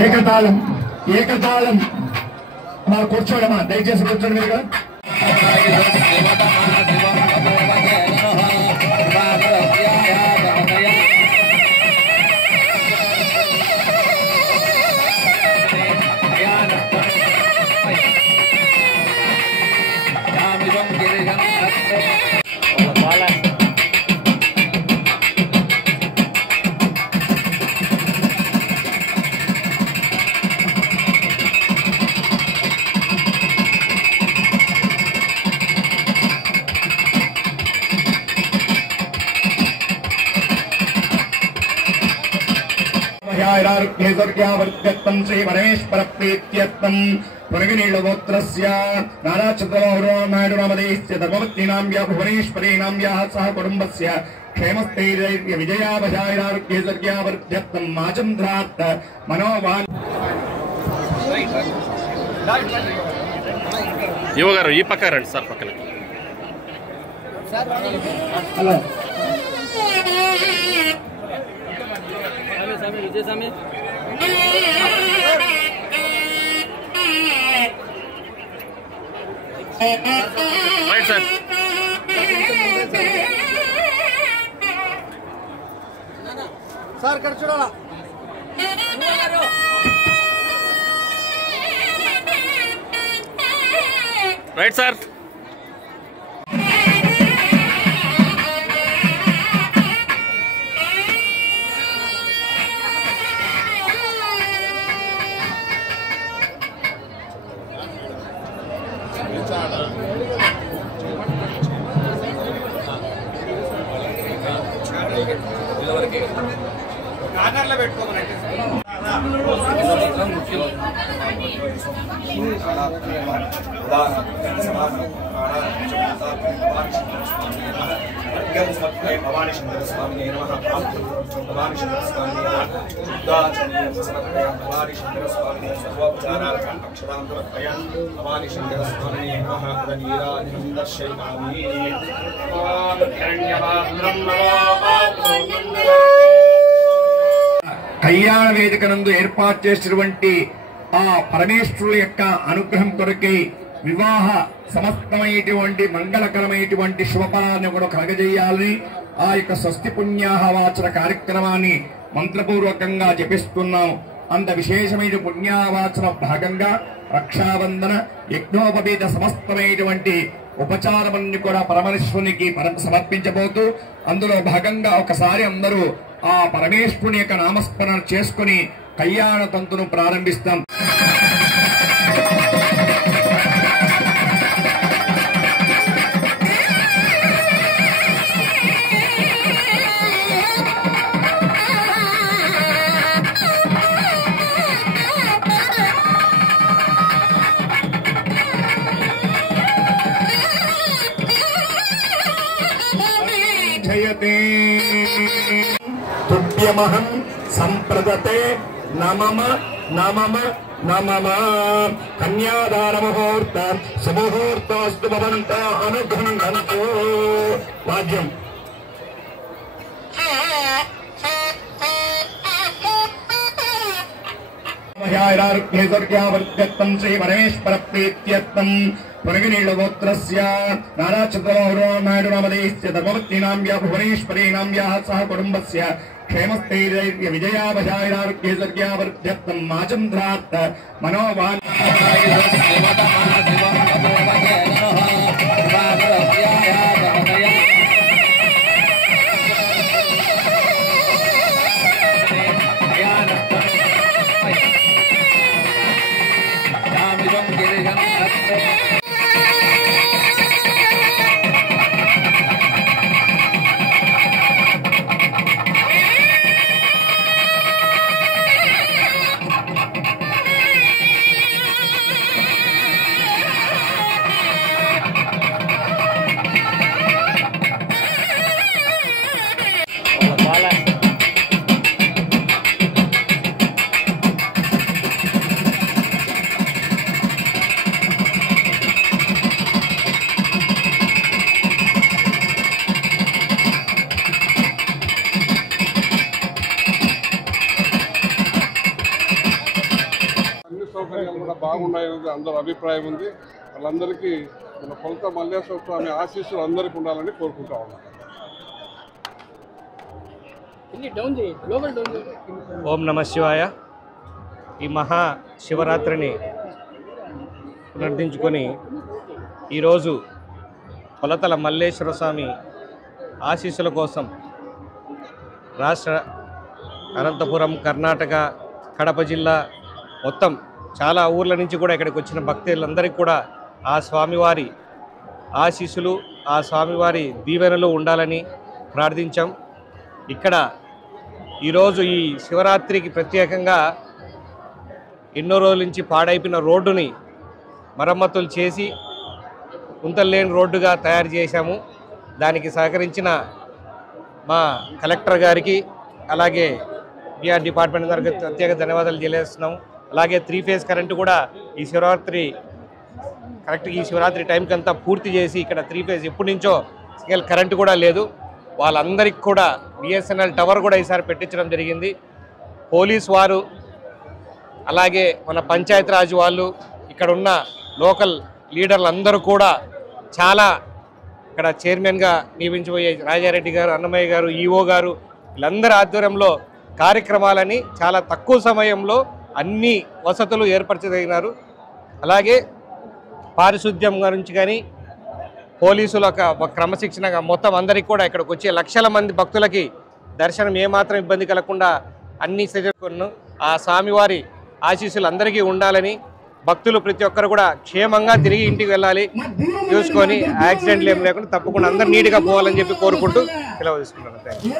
ఏకతాళం ఏకతాళం మా కూర్చోడమా దయచేసి కూర్చోండి మీరు కదా. శ్రీ పరమేశ్వర ప్రీత్యర్థం పురవినీళగోత్రస్య నారాచంద్రబాబు నామదేశ్య ధర్మవత్రీనాం యా భువనేశ్వరీనాం యా సహ కుటుంబస్య క్షేమస్థైర్య విజయాభయారోగ్యైశ్వర్యావర్ధ్యర్థం మాచంద్రాత్ మనోవాన్. యువగారు ఈ పక్క రండి సార్, పక్కన. Hello Vijayaswami right sir. Sir ఇక్కడ చూడాలా. Right sir. కార్నర్లో పెట్టుకోమనంటే భవానీ శంకర స్వామి భవానీ శంకర స్వామి భవానీ శంకర స్వామి సర్వోపచారార్థం అక్షరాంతరత్వయం భవానీ శంకర స్వామి నీరాజనం దర్శయామి. కళ్యాణ వేదిక నందు ఏర్పాటు చేసినటువంటి ఆ పరమేశ్వరుల యొక్క అనుగ్రహం కొరకై వివాహ సమస్తమైనటువంటి మంగళకరమైనటువంటి శుభఫలాన్ని కూడా కలగజేయాలని ఆ యొక్క స్వస్తి పుణ్యాహవాచన కార్యక్రమాన్ని మంత్రపూర్వకంగా జపిస్తున్నాం. అంత విశేషమైన పుణ్యావాచన భాగంగా రక్షాబంధన యజ్ఞోపవీత సమస్తమైనటువంటి ఉపచారముల్ని కూడా పరమేశ్వరునికి సమర్పించబోతూ అందులో భాగంగా ఒకసారి అందరూ ఆ పరమేశ్వరుని యొక్క నామస్మరణ చేసుకుని కళ్యాణ తంతును ప్రారంభిస్తాం. తుభ్యమహం సంప్రదతే నమమ నమమ నమమ. కన్యాదాన ముహూర్త సుముహూర్తస్తు భవంత అనుగృహంతు. వాద్యం శ్రీ పరమేశ్వర ప్రీత్యర్థం పురవినీళగోత్రస్య నారాచంద్రబాబు నామదేశ్య ధర్మవత్రీనాం యా భువనేశ్వరీనాం యా సహ కుటుంబస్య క్షేమస్థైర్య విజయాభయారోగ్యైశ్వర్యావర్ధ్యర్థం మాచంద్రాత్ మనోవాన్. బాగున్నాయనేది అందరి అభిప్రాయం ఉంది. వాళ్ళందరికీ మన కొలత మల్లేశ్వర స్వామి ఆశీస్సులు అందరికీ ఉండాలని కోరుకుంటా ఉన్నాను. ఓం నమ శివాయ. ఈ మహా శివరాత్రిని పునర్దించుకొని ఈరోజు కొలతల మల్లేశ్వర స్వామి ఆశీస్సుల కోసం రాష్ట్ర అనంతపురం, కర్ణాటక, కడప జిల్లా మొత్తం చాలా ఊర్ల నుంచి కూడా ఇక్కడికి వచ్చిన భక్తులందరికీ కూడా ఆ స్వామివారి ఆశీస్సులు, ఆ స్వామివారి దీవెనలు ఉండాలని ప్రార్థించాం. ఇక్కడ ఈరోజు ఈ శివరాత్రికి ప్రత్యేకంగా ఎన్నో రోజుల నుంచి పాడైపోయిన రోడ్డుని మరమ్మతులు చేసి కుంతలేని రోడ్డుగా తయారు చేశాము. దానికి సహకరించిన మా కలెక్టర్ గారికి, అలాగే బిఆర్ డిపార్ట్మెంట్ గారికి ప్రత్యేక ధన్యవాదాలు తెలియజేస్తున్నాము. అలాగే 3 ఫేజ్ కరెంటు కూడా ఈ శివరాత్రి టైంకి అంతా పూర్తి చేసి ఇక్కడ 3 ఫేజ్ ఎప్పటి నుంచో సింగిల్ కరెంటు కూడా లేదు. వాళ్ళందరికీ కూడా బిఎస్ఎన్ఎల్ టవర్ కూడా ఈసారి పెట్టించడం జరిగింది. పోలీస్ వారు, అలాగే మన పంచాయతీరాజ్ వాళ్ళు, ఇక్కడ ఉన్న లోకల్ లీడర్లు అందరూ కూడా చాలా ఇక్కడ చైర్మన్గా నియమించబోయే రాజారెడ్డి గారు, అన్నమయ్య గారు, ఈఓ గారు, వీళ్ళందరి ఆధ్వర్యంలో కార్యక్రమాలని చాలా తక్కువ సమయంలో అన్ని వసతులు ఏర్పరచదగినారు. అలాగే పారిశుద్ధ్యం గురించి కానీ, పోలీసుల క్రమశిక్షణగా మొత్తం అందరికీ కూడా ఇక్కడికి వచ్చే లక్షల మంది భక్తులకి దర్శనం ఏమాత్రం ఇబ్బంది కలగకుండా అన్ని సజావులను ఆ స్వామివారి ఆశీస్సులు అందరికీ ఉండాలని, భక్తులు ప్రతి ఒక్కరు కూడా క్షేమంగా తిరిగి ఇంటికి వెళ్ళాలి, చూసుకొని యాక్సిడెంట్లు ఏం లేకుండా తప్పకుండా అందరు నీట్గా పోవాలని చెప్పి కోరుకుంటూ సెలవు తీసుకుంటున్నాను. Thank you.